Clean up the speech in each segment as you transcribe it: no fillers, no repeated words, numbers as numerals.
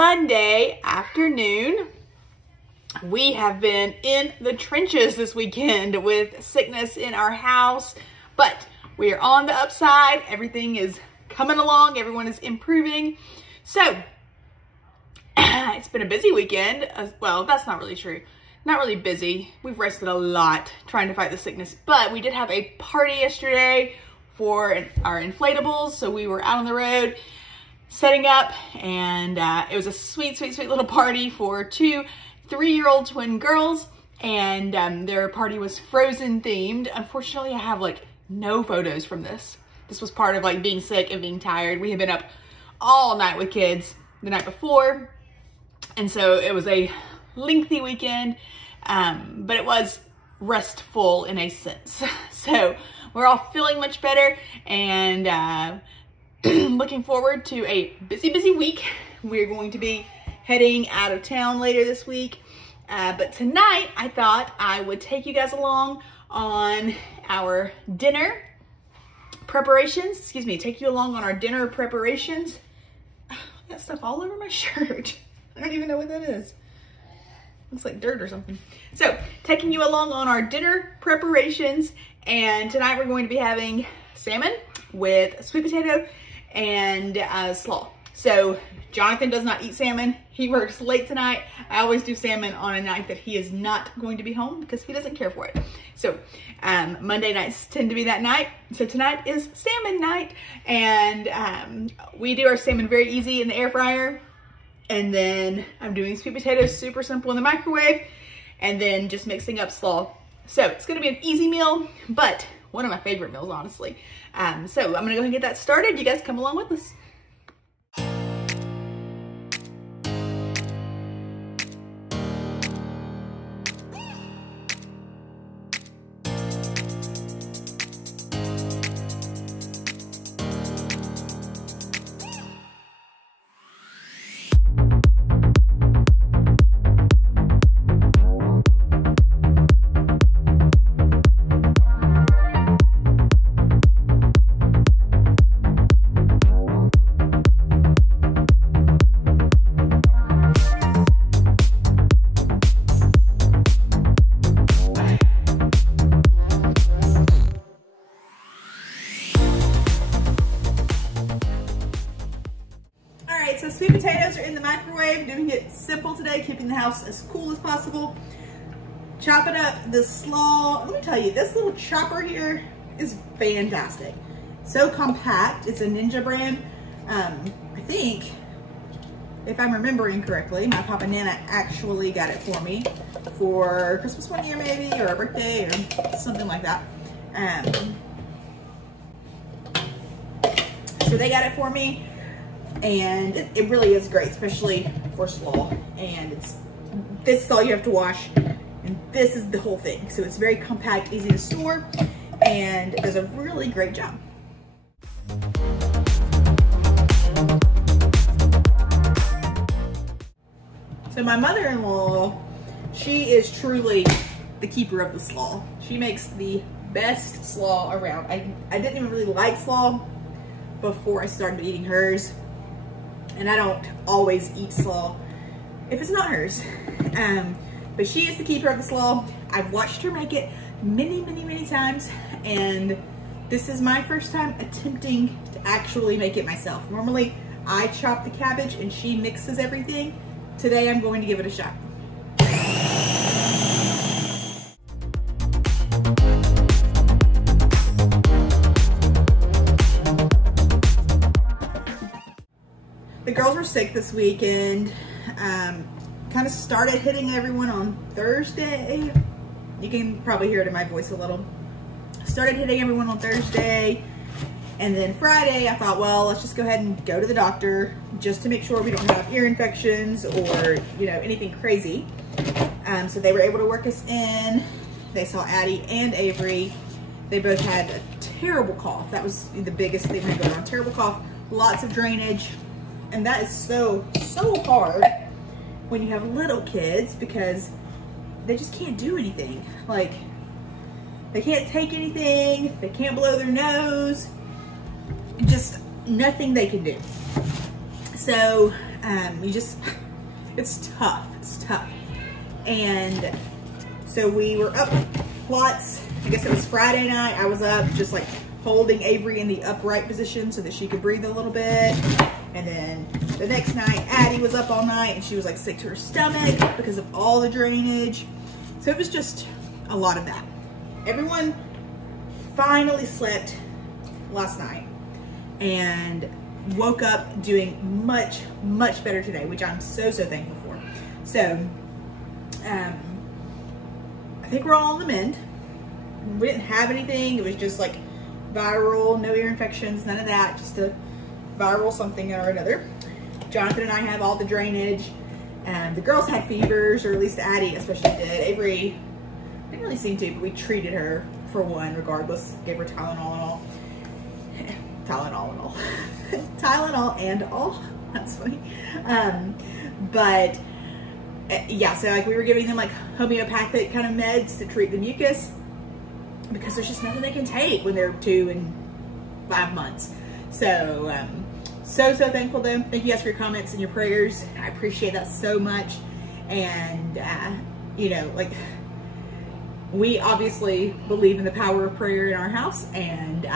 Monday afternoon. We have been in the trenches this weekend with sickness in our house, but we are on the upside. Everything is coming along. Everyone is improving. So it's been a busy weekend. Well, that's not really true. Not really busy. We've rested a lot trying to fight the sickness, but we did have a party yesterday for our inflatables. So we were out on the road setting up, and it was a sweet, sweet, sweet little party for two 3-year-old twin girls, and their party was Frozen themed. Unfortunately, I have like no photos from this. This was part of like being sick and being tired. We had been up all night with kids the night before, and so it was a lengthy weekend, but it was restful in a sense. So we're all feeling much better and looking forward to a busy, busy week. We're going to be heading out of town later this week. But tonight I thought I would take you guys along on our dinner preparations. Excuse me, take you along on our dinner preparations. Oh, I got stuff all over my shirt. I don't even know what that is. Looks like dirt or something. So taking you along on our dinner preparations. And tonight we're going to be having salmon with sweet potato and slaw. So Jonathan does not eat salmon. He works late tonight. I always do salmon on a night that he is not going to be home because he doesn't care for it. So Monday nights tend to be that night. So tonight is salmon night, and we do our salmon very easy in the air fryer. And then I'm doing sweet potatoes, super simple in the microwave, and then just mixing up slaw. So it's gonna be an easy meal, but one of my favorite meals, honestly. So I'm gonna go ahead and get that started. You guys come along with us. So sweet potatoes are in the microwave, doing it simple today, keeping the house as cool as possible. Chopping up the slaw. Let me tell you, this little chopper here is fantastic. So compact. It's a Ninja brand. I think, if I'm remembering correctly, my Papa Nana actually got it for me for Christmas one year maybe, or a birthday or something like that. So they got it for me. And it really is great, especially for slaw. And this is all you have to wash, and this is the whole thing. So it's very compact, easy to store, and it does a really great job. So my mother-in-law, she is truly the keeper of the slaw. She makes the best slaw around. I didn't even really like slaw before I started eating hers. And I don't always eat slaw if it's not hers. But she is the keeper of the slaw. I've watched her make it many, many, many times. And this is my first time attempting to actually make it myself. Normally, I chop the cabbage and she mixes everything. Today, I'm going to give it a shot. The girls were sick this weekend. Kind of started hitting everyone on Thursday. You can probably hear it in my voice a little. Started hitting everyone on Thursday. And then Friday, I thought, well, let's just go ahead and go to the doctor just to make sure we don't have ear infections or, you know, anything crazy. So they were able to work us in. They saw Addie and Avery. They both had a terrible cough. That was the biggest thing that going on. Terrible cough, lots of drainage. And that is so hard when you have little kids because they just can't do anything. Like, they can't take anything, they can't blow their nose, just nothing they can do. So it's tough. And so we were up lots. I guess it was Friday night. I was up just like holding Avery in the upright position so that she could breathe a little bit. And then the next night, Addie was up all night and she was like sick to her stomach because of all the drainage. So it was just a lot of that. Everyone finally slept last night and woke up doing much, much better today, which I'm so, so thankful for. So, I think we're all on the mend. We didn't have anything. It was just like viral, no ear infections, none of that, just a viral something or another. Jonathan and I have all the drainage. The girls had fevers, or at least Addie especially did. Avery didn't really seem to, but we treated her for one regardless. Gave her Tylenol and all. Tylenol and all. Tylenol and all. That's funny. But yeah, so like we were giving them like homeopathic kind of meds to treat the mucus because there's just nothing they can take when they're 2 and 5 months. So, so thankful to them. Thank you guys for your comments and your prayers. I appreciate that so much. And, you know, like we obviously believe in the power of prayer in our house. And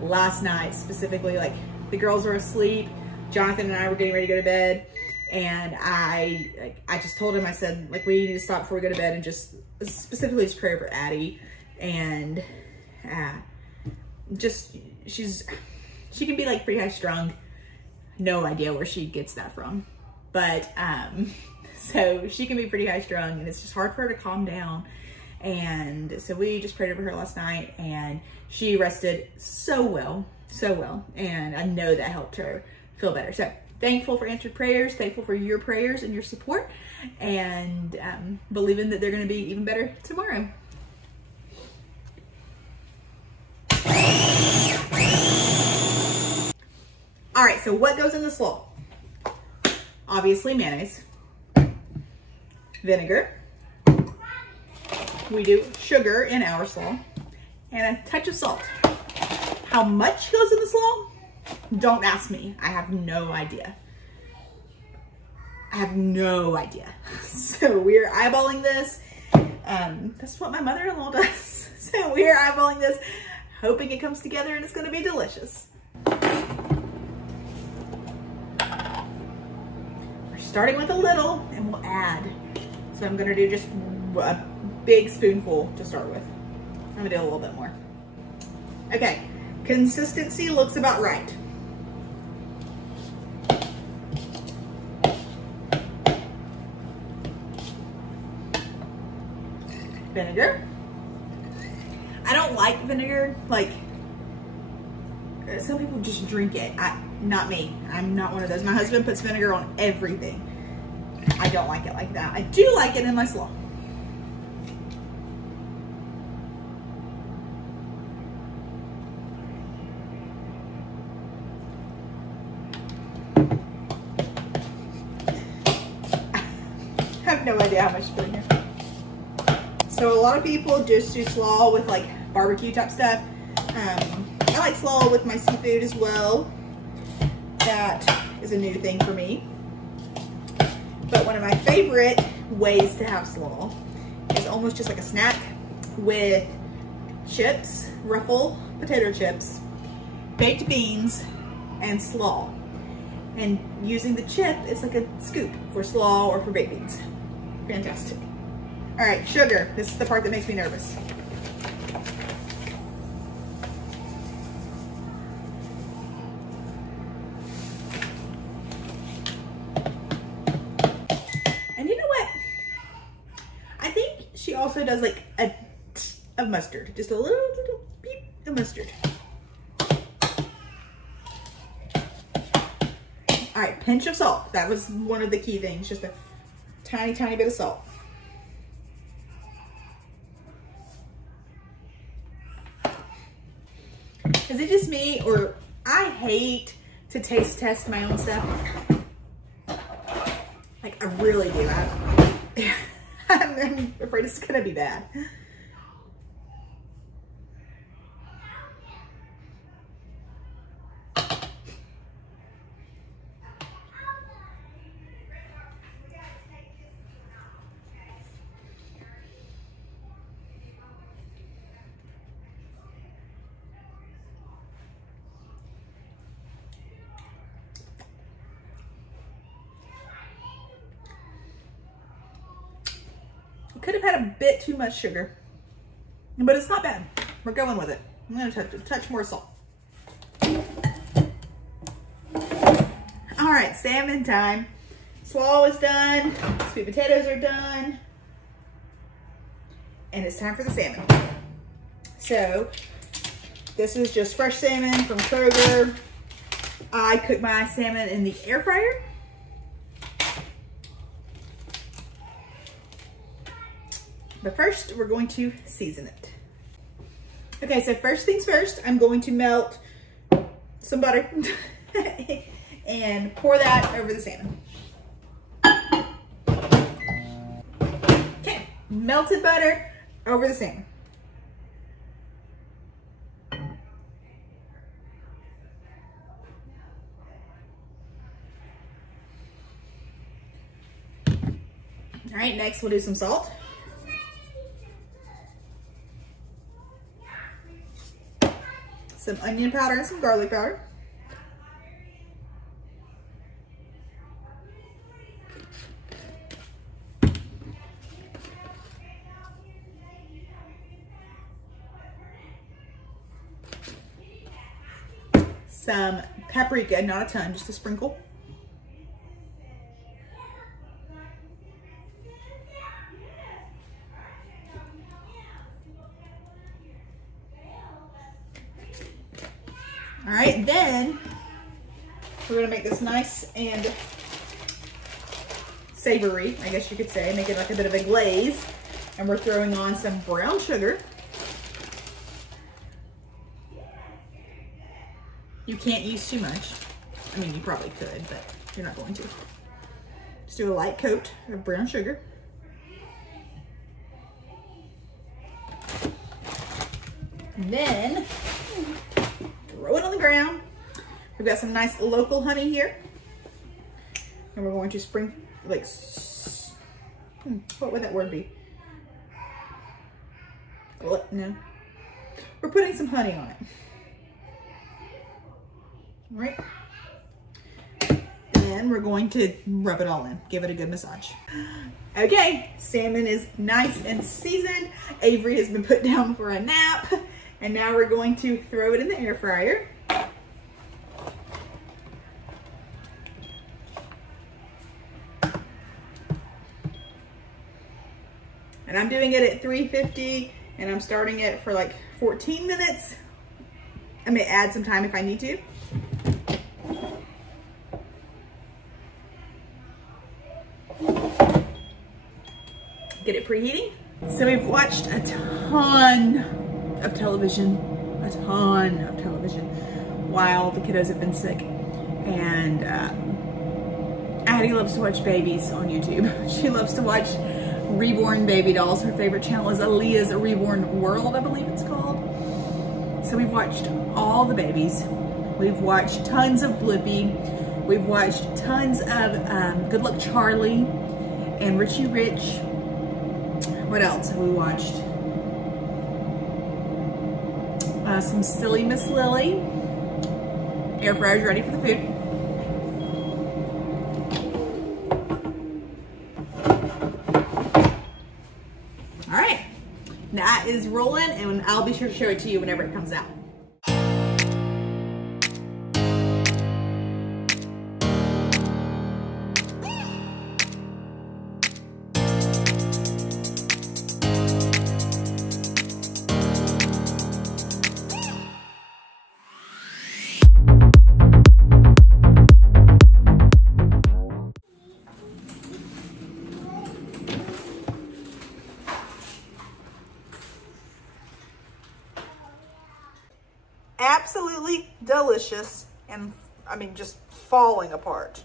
last night specifically, like the girls were asleep. Jonathan and I were getting ready to go to bed. And I just told him, I said, like, we need to stop before we go to bed and just specifically just pray for Addie. And just, she can be like pretty high strung. No idea where she gets that from. But, so she can be pretty high strung and it's just hard for her to calm down. And so we just prayed over her last night and she rested so well. And I know that helped her feel better. So thankful for answered prayers, thankful for your prayers and your support, and believing that they're going to be even better tomorrow. All right, so what goes in the slaw? Obviously mayonnaise, vinegar. We do sugar in our slaw, and a touch of salt. How much goes in the slaw? Don't ask me. I have no idea. So we're eyeballing this. That's what my mother-in-law does. So we're eyeballing this, hoping it comes together and it's going to be delicious. We're starting with a little and we'll add. So I'm going to do just a big spoonful to start with. I'm going to do a little bit more. Okay. Consistency looks about right. Vinegar. I don't like vinegar. Like, some people just drink it. Not me. I'm not one of those. My husband puts vinegar on everything. I don't like it like that. I do like it in my slaw. No idea how much to put in here. So a lot of people just do slaw with like barbecue type stuff. I like slaw with my seafood as well. That is a new thing for me. But one of my favorite ways to have slaw is almost just like a snack with chips, Ruffle potato chips, baked beans, and slaw. And using the chip, it's like a scoop for slaw or for baked beans. Fantastic. All right, sugar. This is the part that makes me nervous. And you know what? I think she also does like a of mustard. Just a little beep of mustard. All right, pinch of salt. That was one of the key things. Just a tiny, tiny bit of salt. Is it just me, or I hate to taste test my own stuff? Like, I really do. I'm afraid it's gonna be bad. Could have had a bit too much sugar, but it's not bad. We're going with it. I'm gonna touch more salt. All right, salmon time. Slaw is done, sweet potatoes are done, and it's time for the salmon. So this is just fresh salmon from Kroger. I cook my salmon in the air fryer. But first, we're going to season it. Okay, so first things first, I'm going to melt some butter and pour that over the salmon. Okay, melted butter over the salmon. All right, next we'll do some salt. Some onion powder and some garlic powder. Some paprika, not a ton, just a sprinkle. All right, then we're gonna make this nice and savory, I guess you could say, make it like a bit of a glaze. And we're throwing on some brown sugar. You can't use too much. I mean, you probably could, but you're not going to. Just do a light coat of brown sugar. And then throw it on the ground. We've got some nice local honey here. And we're going to sprinkle, like, what would that word be? No. We're putting some honey on it. All right. And we're going to rub it all in. Give it a good massage. Okay, salmon is nice and seasoned. Avery has been put down for a nap. And now we're going to throw it in the air fryer. And I'm doing it at 350 and I'm starting it for like 14 minutes. I may add some time if I need to. Get it preheating. So we've watched a ton of television while the kiddos have been sick. And Addie loves to watch babies on YouTube. She loves to watch reborn baby dolls. Her favorite channel is Aaliyah's Reborn World, I believe it's called. So we've watched all the babies. We've watched tons of Blippi. We've watched tons of Good Luck Charlie and Richie Rich. What else have we watched? Some Silly Miss Lily. Air fryer's ready for the food. All right, that is rolling, and I'll be sure to show it to you whenever it comes out. Absolutely delicious, and I mean just falling apart.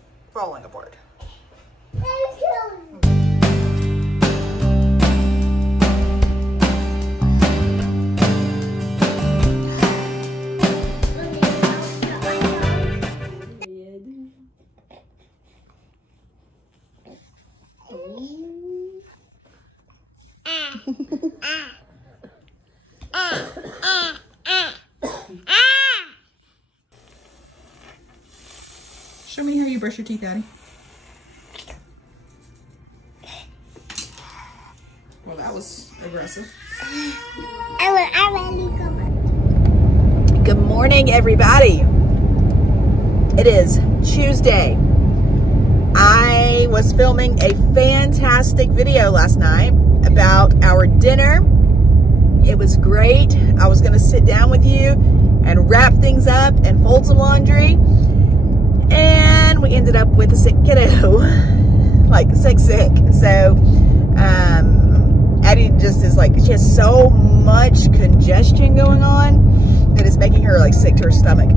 Show me how you brush your teeth, Addie. Well, that was aggressive. Good morning, everybody. It is Tuesday. I was filming a fantastic video last night about our dinner. It was great. I was going to sit down with you and wrap things up and fold some laundry. And we ended up with a sick kiddo. Like sick. So, Addie just is like, she has so much congestion going on that it's making her like sick to her stomach.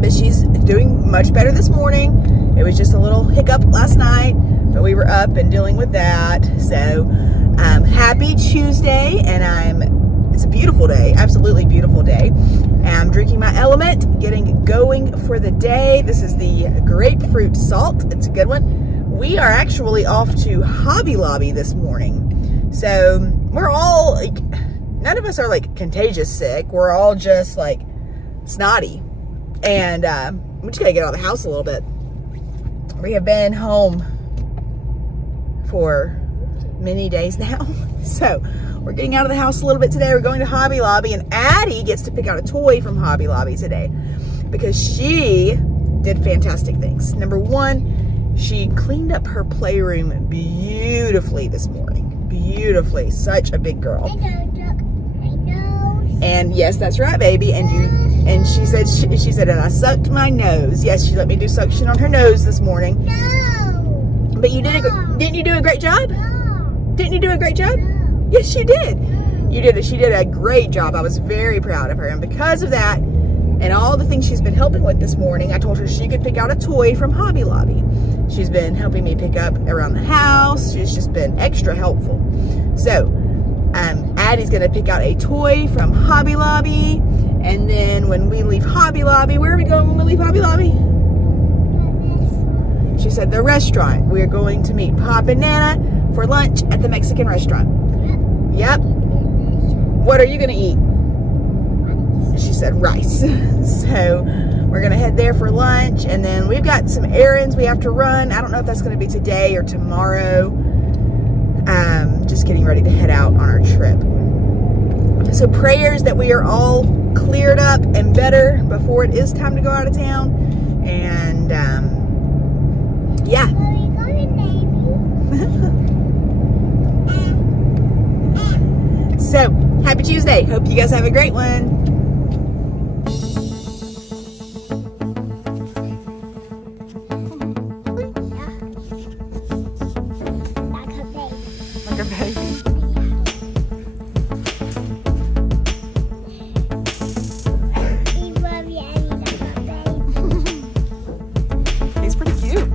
But she's doing much better this morning. It was just a little hiccup last night, but we were up and dealing with that. So, happy Tuesday, and it's a beautiful day, absolutely beautiful day. And I'm drinking my Element, getting going for the day. This is the grapefruit salt. It's a good one. We are actually off to Hobby Lobby this morning. So we're all like, none of us are like contagious sick. We're all just like snotty. And we just gotta get out of the house a little bit. We have been home for many days now. So we're getting out of the house a little bit today. We're going to Hobby Lobby, and Addie gets to pick out a toy from Hobby Lobby today because she did fantastic things. Number one, she cleaned up her playroom beautifully this morning. Beautifully. Such a big girl. And yes, that's right, baby. And she said, and I sucked my nose. Yes, she let me do suction on her nose this morning. No. But you didn't you do a great job? No. Didn't you do a great job? No. Yes, you did. You did. She did a great job. I was very proud of her. And because of that, and all the things she's been helping with this morning, I told her she could pick out a toy from Hobby Lobby. She's been helping me pick up around the house. She's just been extra helpful. So, Addie's gonna pick out a toy from Hobby Lobby. And then when we leave Hobby Lobby, where are we going when we leave Hobby Lobby? She said the restaurant. We're going to meet Pop and Nana for lunch at the Mexican restaurant. Yep. What are you gonna eat? She said rice. So we're gonna head there for lunch, and then we've got some errands we have to run. I don't know if that's gonna be today or tomorrow. Just getting ready to head out on our trip. So prayers that we are all cleared up and better before it is time to go out of town. And yeah. So happy Tuesday. Hope you guys have a great one. Like a baby. He's pretty cute.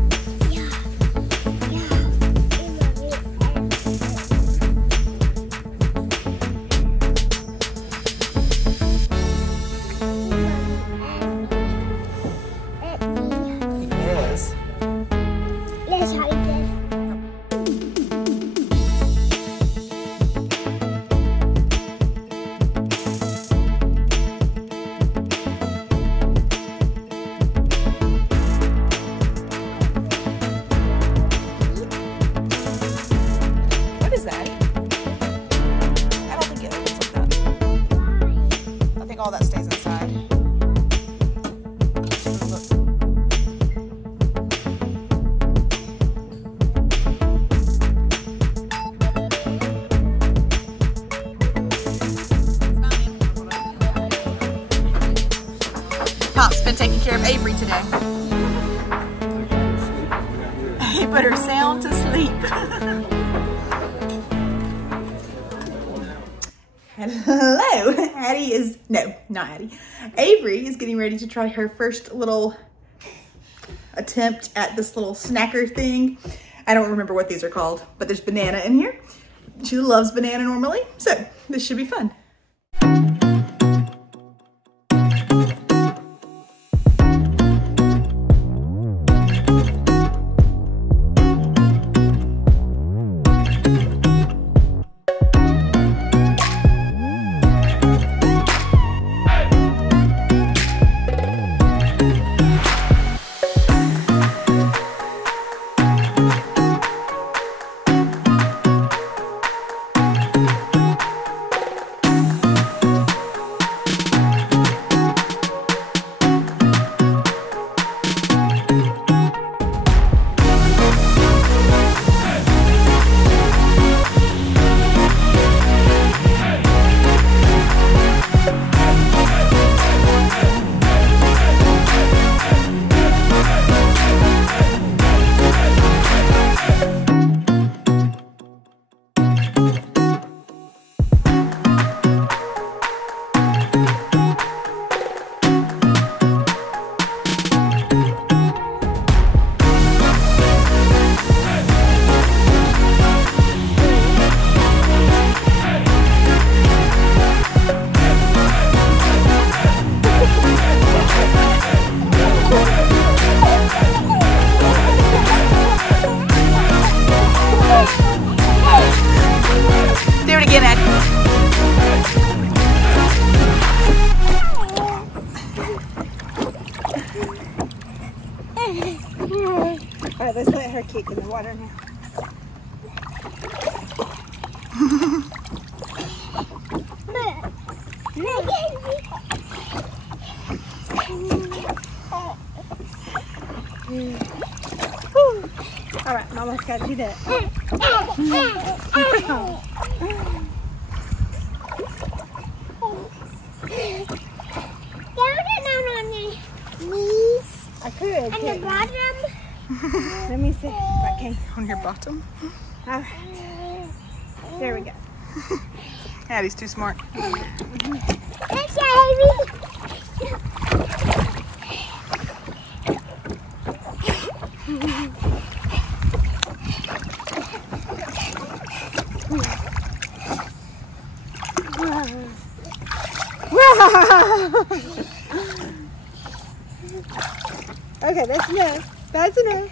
All that stays inside. Pop's been taking care of Avery today. He put her sound to sleep. Hello, Addie is, no, not Addie. Avery is getting ready to try her first little attempt at this little snacker thing. I don't remember what these are called, but there's banana in here. She loves banana normally, so this should be fun. water now. All right, Mama's got to do that. I could. On the bottom? Let me see if I can. On your bottom? All right. There we go. Addie's too smart. Thanks, Ivy. Okay, that's enough. That's enough.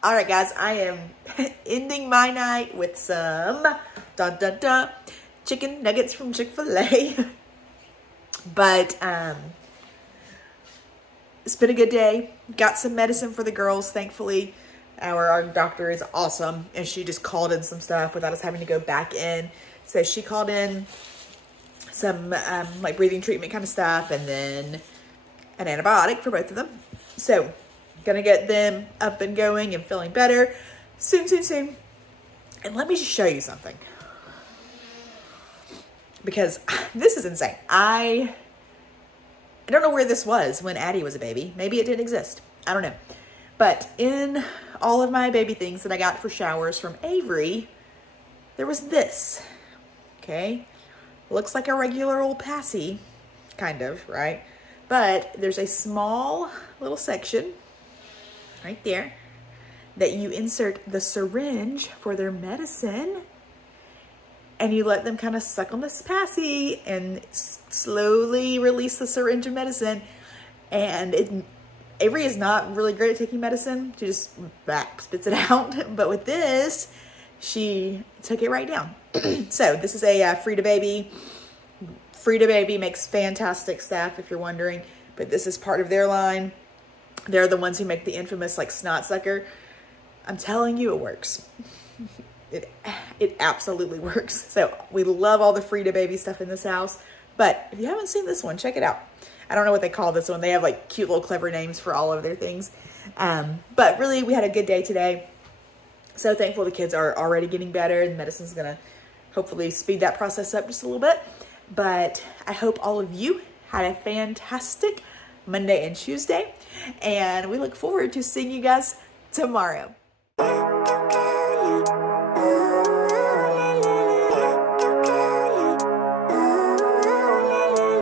All right, guys, I am ending my night with some chicken nuggets from Chick-fil-A. But it's been a good day. Got some medicine for the girls, thankfully. Our doctor is awesome, and she just called in some stuff without us having to go back in. So she called in some like breathing treatment kind of stuff, and then an antibiotic for both of them. So gonna get them up and going and feeling better soon. And let me just show you something, because this is insane. I don't know where this was when Addie was a baby. Maybe it didn't exist. I don't know. But in all of my baby things that I got for showers from Avery, there was this. Okay, looks like a regular old passy, kind of, right? But there's a small little section right there that you insert the syringe for their medicine, and you let them kind of suck on this passy and slowly release the syringe of medicine. And Avery is not really great at taking medicine. She just spits it out. But with this, she took it right down. So this is a Frida Baby. Frida Baby makes fantastic stuff, if you're wondering, but this is part of their line. They're the ones who make the infamous like snot sucker. I'm telling you, it works. It absolutely works. So we love all the Frida Baby stuff in this house. But if you haven't seen this one, check it out. I don't know what they call this one. They have like cute little clever names for all of their things. But really, we had a good day today. So thankful the kids are already getting better, and medicine's gonna hopefully speed that process up just a little bit. But I hope all of you had a fantastic Monday and Tuesday, and we look forward to seeing you guys tomorrow.